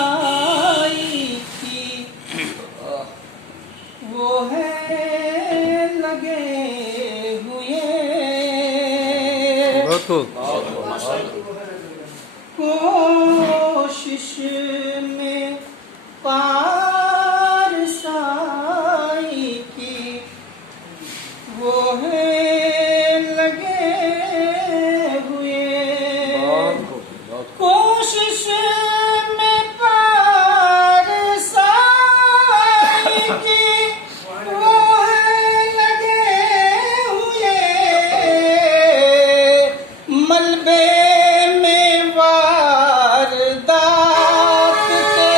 पारसाई की वो है लगे हुए कोशिश में पारसाई की वो है लगे हुए कोशिश में पारसाई की वो है लगे हुए मलबे में वारदात के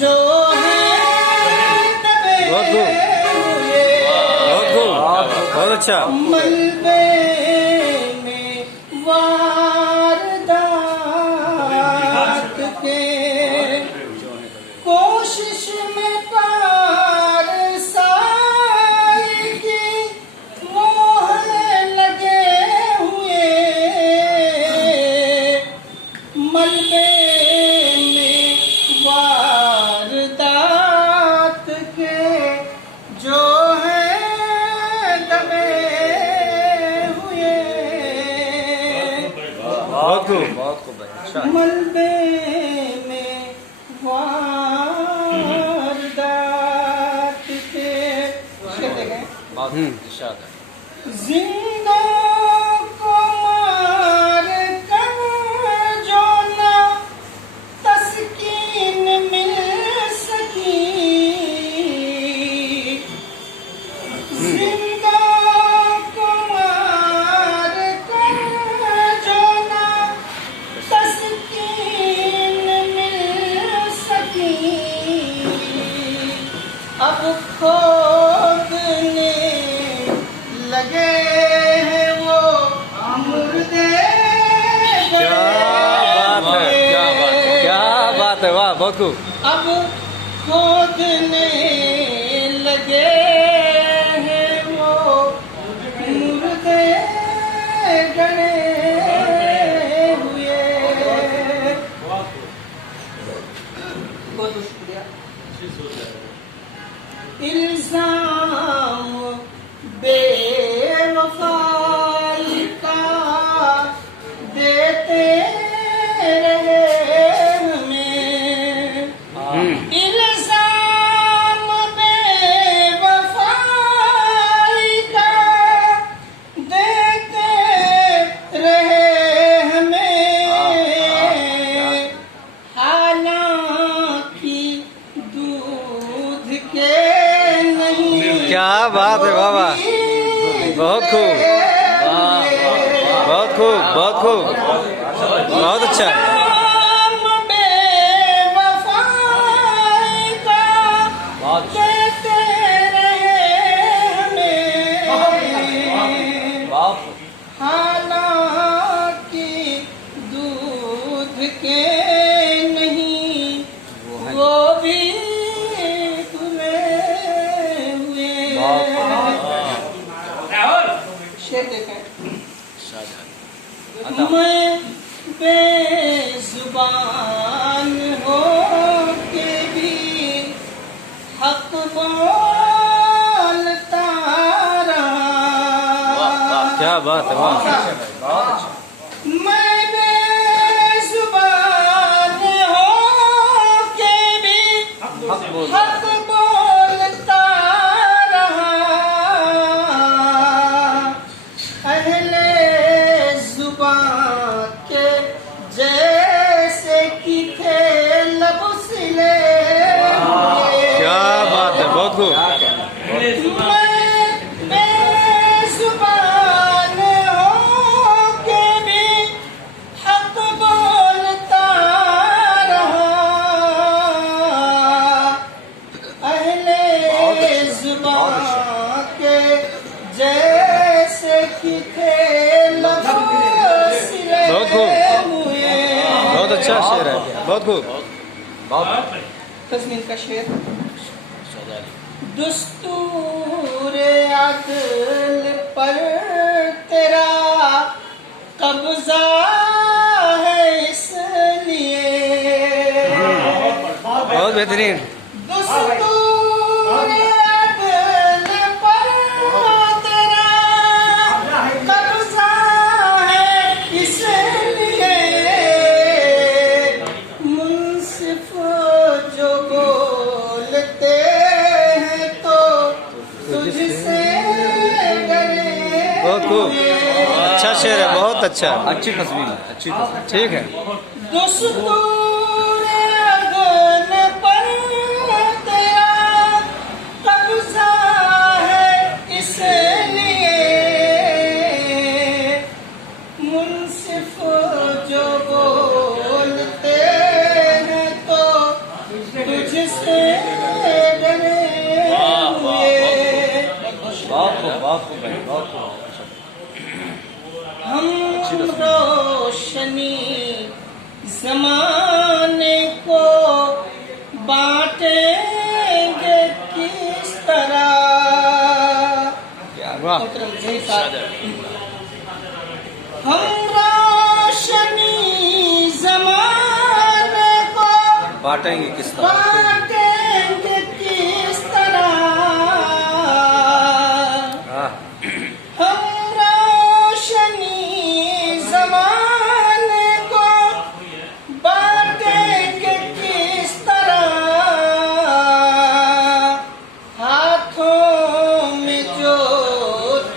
जो है दबे हुए बहुत अच्छा मलबे में वारदात के कोशिश में पारसाई की मोह लगे हुए मलबे में वारदात के जो है दबे हुए बहुत खूब अच्छा मलबे में वारदात के जिंदा को मार कर जो ना तस्कीन मिल सकी जिंदा को मार कर जो ना तस्कीन मिल सकी अब खोदने लगे हैं वो मुर्दे क्या बात है वाह बहुत खूब अब खोदने लगे हैं वो मुर्दे गड़े हुए बहुत शुक्रिया इल्जाम बेवफाई का देते रहे हमें इल्जाम बेवफाई का देते रहे हमें हालांकि दूध के क्या बात है बाबा बहुत खूब बहुत खूब बहुत खूब बहुत अच्छा बेवफाई का देते रहे हमें हालांकि दूध के नहीं वो भी तुले हुए शेर देखें मैं बेजुबान हो के भी हक बोलता रहा क्या बात है वाह मैं बेजुबान हो के भी हक बोलता रहा अहले जुबान के जैसे कि थे लब सिले क्या बात है बहुत खूब मैं बेजुबान हो के भी हक बोलता रहा अहले जुबान के जैसे कि थे लब सिले बहुत खूब हुए बहुत अच्छा शेर है बहुत खूब तस्मीन का शेर दुस्तूर अदल पर तेरा कब्जा है इस बेहतरीन। दुस्तूर अदल पर तेरा कब्जा है, इसलिए मुंसिफ जो बोलते हैं तो तुझसे डरे बहुत खूब, अच्छा शेर है, बहुत अच्छा। अच्छी तस्वीर है, अच्छी तस्वीर। ठीक है। दुस्तूर अदल पर तेरा कब्जा है, इसलिए मुंसिफ जो बोलते हैं तो तुझसे डरे हुए। बहुत खूब भाई, बहुत खूब। हम रोशनी जमाने को बांटेंगे किस तरह। वाह, हम रोशनी जमाने को बांटेंगे किस तरह? बांटेंगे किस तरह। हाँ, हम रोशनी जमाने को बांटेंगे किस तरह। हाथों में जो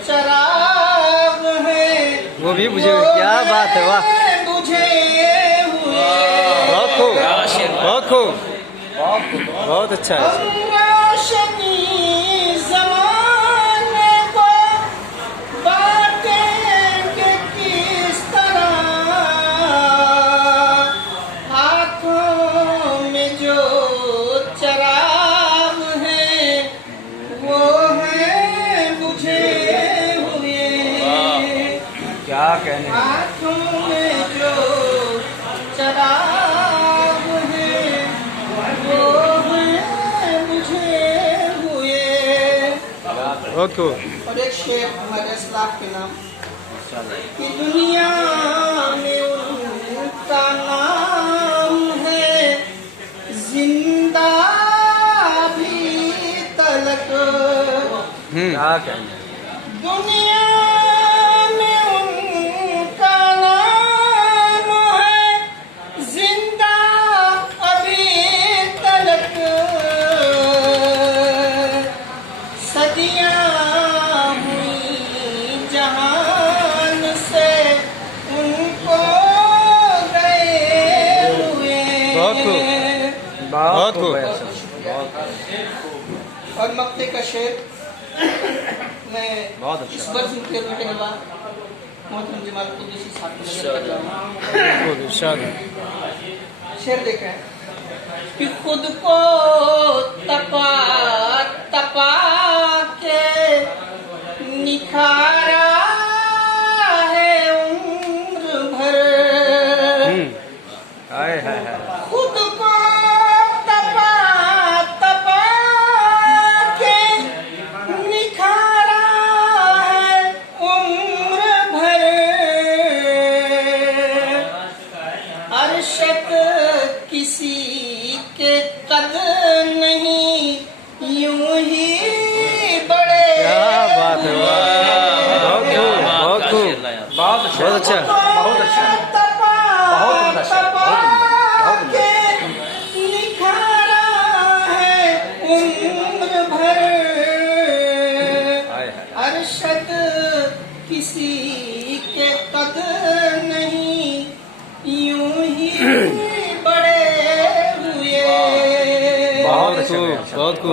चराग है वो भी बुझे हुए, क्या बात है, वाह। बुझे हुए। बहुत खूब, बहुत खूब, बहुत खूब। बहुत अच्छा है। हम रोशनी जमाने को बांटेंगे किस तरह। हाथों में जो चराग है वो है बुझे हुए। क्या कहने हैं? हाथों में जो चराग है वो है बुझे हुए। बहुत खूब। और एक शेर हमारे इस्लाम के नाम कि दुनिया में उनका नाम है, जिंदा भी तलक। क्या कहने हैं? दुनिया में उनका नाम है, जिंदा अभी तलक। सदियां हुई जहान से उनको गए हुए। बहुत खूब, बहुत खूब। भाई साहब, बहुत और मक्ते का शेर मैं बहुत अच्छा। इस वर्ष के रोटे के बाद मोहतरम जमाल कुद्दूसी साहब को नजर कर रहा हूँ। बिल्कुल, इरशाद है। शेर देखा है कि खुद को तपा तपा के निखारा है उम्र भर। हाय हाय हाय। खुद को तपा तपा के निखारा है उम्र भर। अरशक किसी के कद नहीं, यूं ही बड़े। क्या बात है, वाह। बहुत खूब, बहुत खूब, बहुत अच्छा, बहुत अच्छा। बहुत अच्छा। तपा बहुत उम्दा शेर, बहुत उम्दा, बहुत उम्दा। के निखारा है उम्र भर। हाय हाय। अरशद किसी के कद नहीं, यूं ही बड़े हुए। बहुत अच्छा, खूब, बहुत खूब।